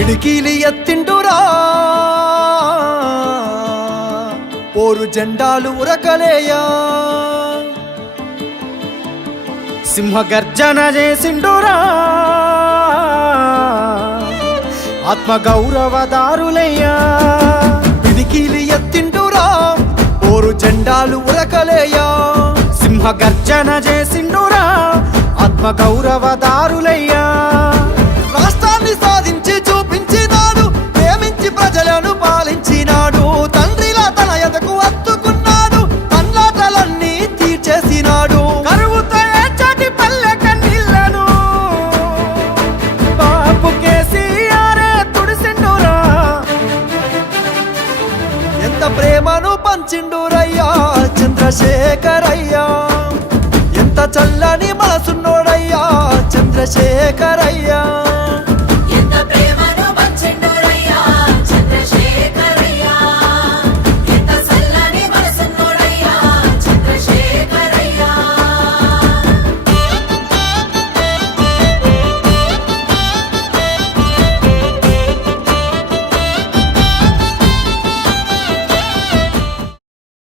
పిడికిలి ఎత్తిండురా పోరు జెండాలు ఉరకలేయా సింహగర్జన చేసిండురా ఆత్మగౌరవదారులయ్యా పిడికిలి ఎత్తిండురా పోరు జెండాలు ఉరకలేయా సింహగర్జన చేసిండురా ఆత్మగౌరవదారులయ్యా రాష్ట్రాన్ని సాధించి చూపించినాడు ప్రేమించి ప్రజలను పాలించినాడు తండ్రిలా తన ఎదకు హత్తుకున్నాడు తన్లాటలన్నీ తీర్చేసినాడు కరువుతో ఏచటి పల్లె కన్నీళ్లను బాపు కేసీఆరే తుడిసిండురా ఎంత ప్రేమను పంచిండురయ్యా చంద్రశేఖరయ్యా ఎంత చల్లని